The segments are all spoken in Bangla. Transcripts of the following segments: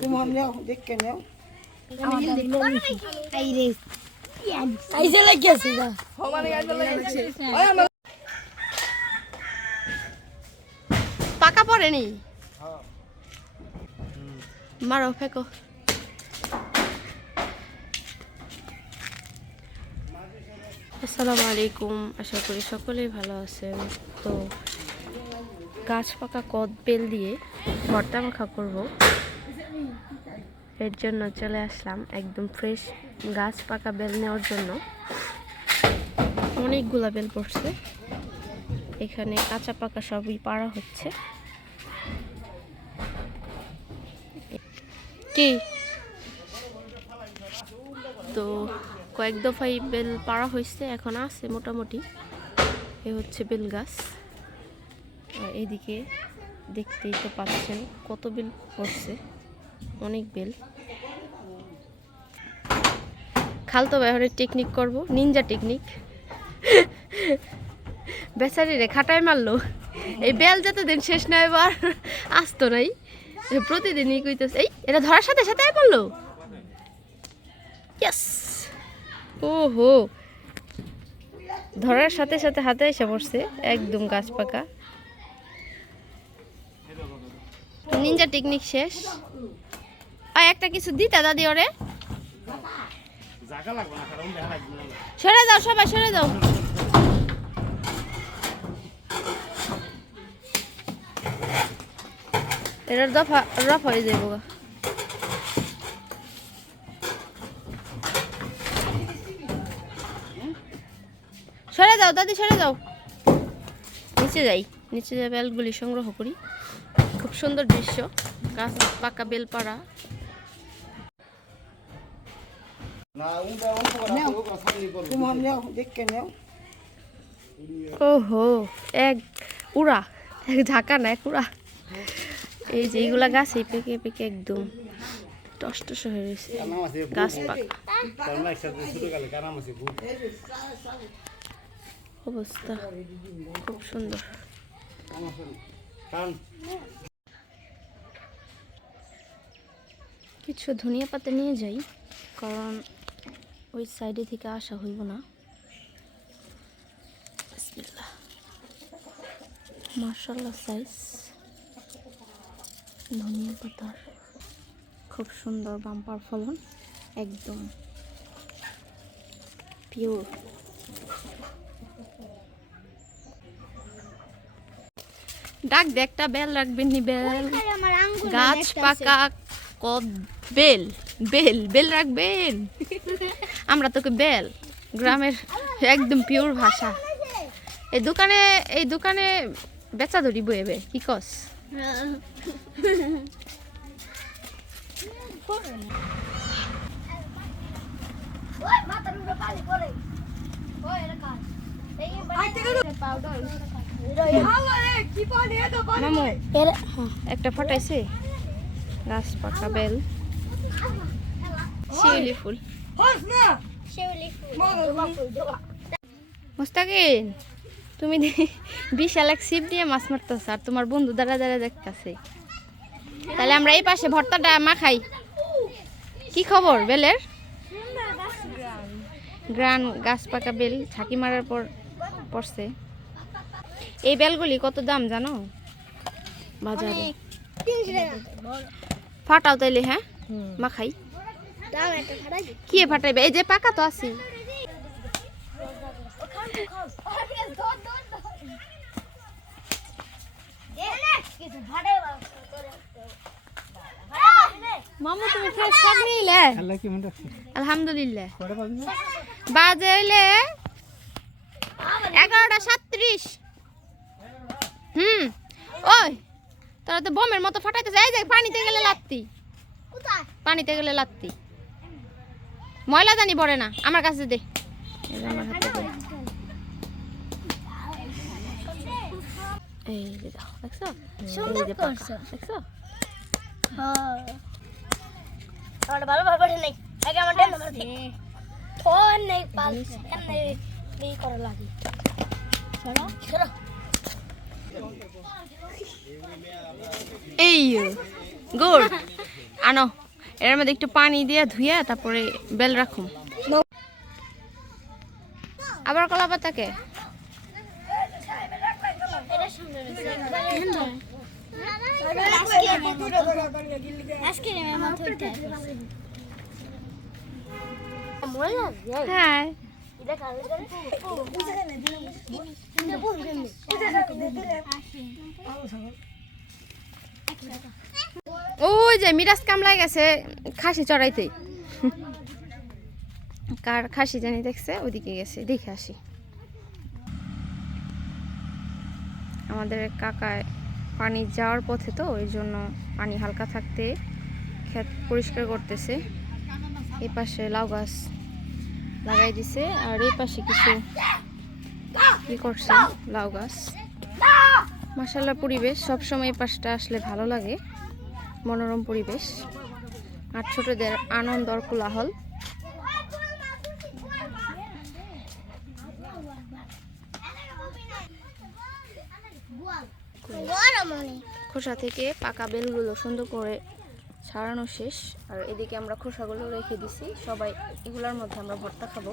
তুমি আমনেও দেখকে নেও পাকা পড়েনি মারো ফেকো আসসালামু আলাইকুম আশা করি সকলেই ভালো আছেন তো গাছ পাকা কদ বেল দিয়ে ভর্তা মাখা করব এর জন্য চলে আসলাম একদম ফ্রেশ গাছ পাকা বেল নেওয়ার জন্য অনেকগুলা বেল পড়ছে এখানে কাঁচা পাকা সবই পাড়া হচ্ছে কি তো কয়েক দফাই বেল পাড়া হয়েছে এখন আছে মোটামুটি এ হচ্ছে বেল গাছ আর এদিকে দেখতেই তো পাচ্ছেন কত বেল পড়ছে অনেক বেল খালতো ব্যবহারের টেকনিক করব নিনজা টেকনিক বেচারি রে খাটায় মারলো এই বেল যতদিন শেষ না এবার আসতো নাই প্রতিদিনই কইতেছে এই এটা ধরার সাথে সাথে পড়লো ইয়েস ওহো ধরার সাথে সাথে হাতে এসে পড়ছে একদম গাছ পাকা নিনজা টেকনিক শেষ আর একটা কিছু দিতা দাদি ওরে সরে দাও সবাই সরে দাও এটার দফা রফ হয়ে যাবো সরে দাও দাদি সরে দাও নিচে যাই নিচে যাই বেলগুলি সংগ্রহ করি খুব সুন্দর দৃশ্য গাছ পাকা বেলপাড়া তুমি আমনেও দেখকে নেও ওহো এক উড়া এক ঝাঁকা না এক উড়া এই যে এইগুলা গাছ এই পেকে পেকে একদম টস হয়ে রয়েছে গাছ পাকা অবস্থা খুব সুন্দর কিছু ধনিয়া পাতা নিয়ে যাই কারণ ওই সাইডে থেকে আসা হইব না বিসমিল্লাহ মাশাআল্লাহ সাইজ ধনিয়া পাতার খুব সুন্দর বাম্পার ফলন একদম পিওর ডাক দে একটা বেল রাখবেন নি বেল গাছ পাকা কদ বেল বেল বেল রাখবেন আমরা তোকে বেল গ্রামের একদম পিওর ভাষা এই দোকানে বেচা ধরি বইবে কি কস একটা ফাটাইছে গাছ পাকা বেল শিউলি ফুল মুস্তাকিন তুমি বিশাল এক ছিপ দিয়ে মাছ মারতেছ আর তোমার বন্ধু দাঁড়া দাঁড়া দেখতেছে তাহলে আমরা এই পাশে ভর্তাটা মাখাই কি খবর বেলের গ্রান গাছ পাকা বেল ঝাঁকি মারার পর পড়ছে এই বেলগুলি কত দাম জানো বাজারে ফাটাও তাইলে হ্যাঁ মাখাই কি ফাটাইবে এই যে পাকা তো আছি মামু তুমি ফ্রেশ শাক নিলে আলহামদুলিল্লাহ বাজে হইলে 11:37 ওই তোরা তো বোমের মতো ফাটাইতেছে এই যে পানিতে গেলে লাত্তি ময়লা জানি পড়ে না আমার কাছে দে আমার হাতে দে এই যে দাও দেখছো সুন্দর করছো দেখছো হ্যাঁ আমার ভালো ভাবে নেই আগে আমার ডেল মারতে ফোন নেই পাল এমনি এই করা লাগে চলো চলো এই গুড আনো এর মধ্যে একটু পানি দিয়ে ধুয়ে তারপরে বেল রাখুন। আবার কলা পাতাকে হ্যাঁ ওই যে মিরাজ কামলাই গেছে খাসি চড়াইতে, কার খাসি জানি দেখছে ওদিকে গেছে, দেখে আসি। আমাদের কাকায় পানি যাওয়ার পথে তো ওই জন্য পানি হালকা থাকতে ক্ষেত পরিষ্কার করতেছে। এই পাশে লাউ গাছ লাগাই দিছে আর এই পাশে কিছু কি করছে লাউ গাছ। মাশাআল্লাহ পরিবেশ সবসময় এই পাশটা আসলে ভালো লাগে, মনোরম পরিবেশ আর ছোটদের আনন্দ আর কোলাহল। খোসা থেকে পাকা বেলগুলো সুন্দর করে ছাড়ানো শেষ আর এদিকে আমরা খোসাগুলো রেখে দিছি, সবাই এগুলোর মধ্যে আমরা ভর্তা খাবো।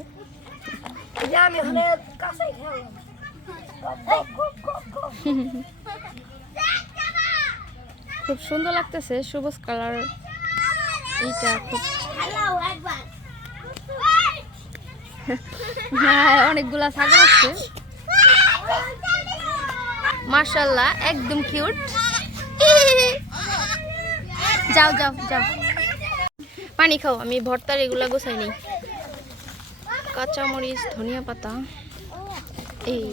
খুব সুন্দর লাগতেছে সবুজ কালার, এইটা খুব হ্যাঁ অনেকগুলা ছাগল আছে মাশাআল্লাহ একদম কিউট। যাও যাও যাও পানি খাও, আমি ভর্তার এগুলা গোছাই নেই। কাঁচামরিচ ধনিয়া পাতা, এই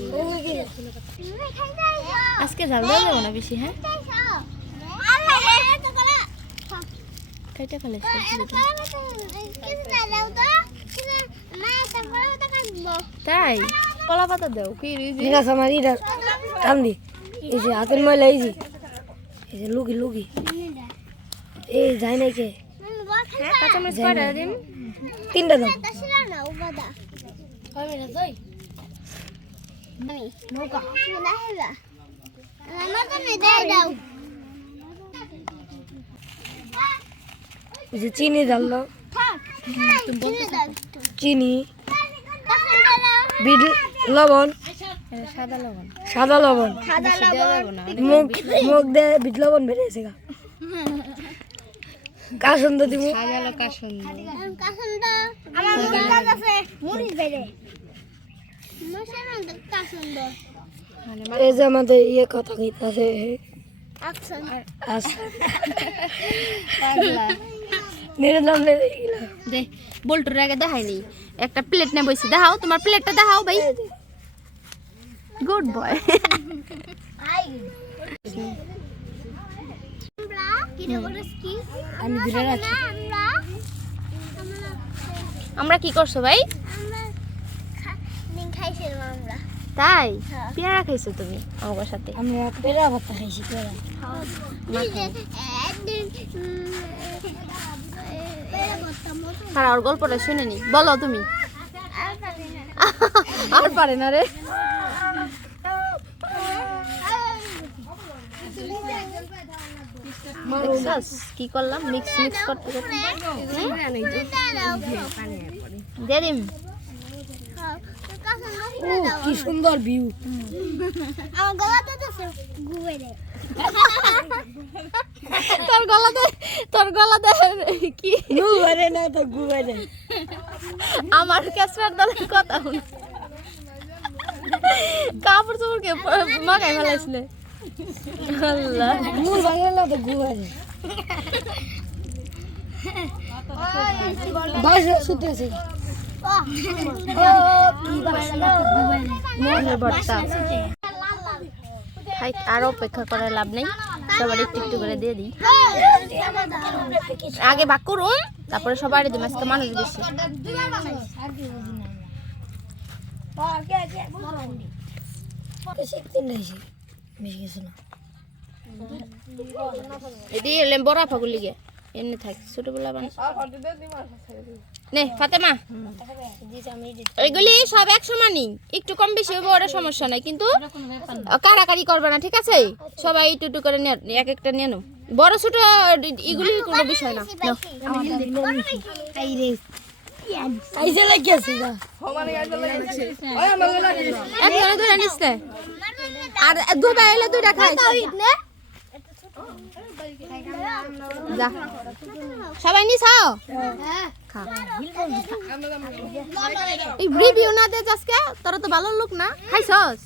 আজকে ঝাল দেওয়া যাবো না বেশি। হ্যাঁ কাইটা ফেলে তাই কলা পাতা দাও কি কান্দি এই যে হাতের ময়লা, এই যে লুকি লুকি এই যায় নাই কে কাঁচামরিচ কয়টা দিন? 3টা দাও। এই যে চিনি ডাল দাও, চিনি বিট লবণ, সাদা লবণ, সাদা লবণ, মুখ মুখ দে বিট লবণ বেরিয়েছে গা। কাসন্দ দিব, সাজালো কাসন্দ, আমার মনে আছে মরিচ বাইরে মশার কাসন্দ এই যে আমাদের ইয়ে কথা কইতাছে আকশন আচ্ছা নিরলাম নে দে বল্টুর আগে দেখাইনি, একটা প্লেট নে বইছি, দেখাও তোমার প্লেটটা দেখাও ভাই। Good boy. আমি ধরে রাখি। আমরা কি করছো ভাই? তাই পেয়ারা খাইছো তুমি আমার সাথে? আমরা পেরা ভর্তা খাইছি, পেরা সারা ওর গল্পটা শুনে নি, বলো তুমি। আর পারে না রে। কি করলাম মিক্স মিক্স করতে করতে দিয়ে দিম। কি সুন্দর ভিউ। আমার গলাতে তো ঘুরে তোর গলাতে কি ঘুরে না তো ঘুরে আমার ক্যাসরার দলের কথা হল কাপড় চোপড়কে মাখাই ফেলাইছিলে। আল্লাহ মূল ভাঙে না তো ঘুরে বাসা শুতেছে ভর্তা খাই, আর অপেক্ষা করার লাভ নেই, সবার একটু একটু করে দিয়ে দিই। আগে ভাগ করুন তারপরে সবাই দিন, আজকে মানুষ বেশি। এটি এলে বড় ফাগুলি গে এমনি থাক ছোটবেলা নে ফাতেমা, এগুলি সব এক সমানই, একটু কম বেশি হবে ওরা সমস্যা নাই, কিন্তু কারাকারি করবে না ঠিক আছে? সবাই একটু একটু করে এক একটা নিয়ে নাও। বড় ছোট এগুলি কোনো বিষয় না নাও। আইসে লাগিয়েছে যা একজনে ধরে নিচ্ছে আর দুইটা এলে দুইটা খাইস যা সবাই নিছাও খা এই রিভিউ না দে আজকে তোরা তো ভালো লোক না খাইছস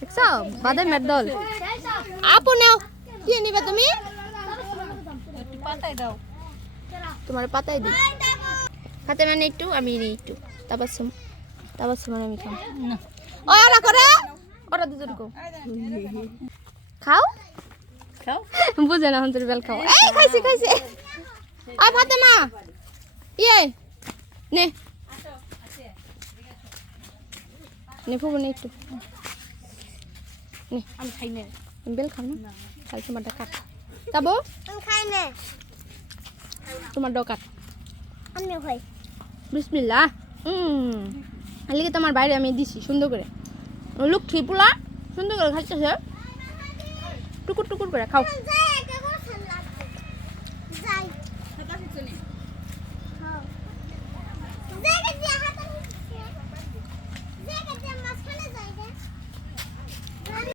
দেখছো বাদামের দল আপু নাও কি নিবে তুমি তোমার পাতাই দিই খাতে মানে একটু আমি নিই একটু তাবাসুম আমি খাম ও না করে ওরা দুজন কো খাও বুঝে না হন্তর বেল খাও এই খাইছি আয় ফাতেমা ইয়ে নে ফুবু নে একটু নে আমি খাই না বেল খাও না খাই তোমারটা কাট যাবো আমি খাই না তোমার ডকাট আমিও খাই বিসমিল্লাহ আলিকে তোমার বাইরে আমি দিছি সুন্দর করে লুক ঠিপুলা সুন্দর করে খাইতেছে টুকুর টুকুর করে খাও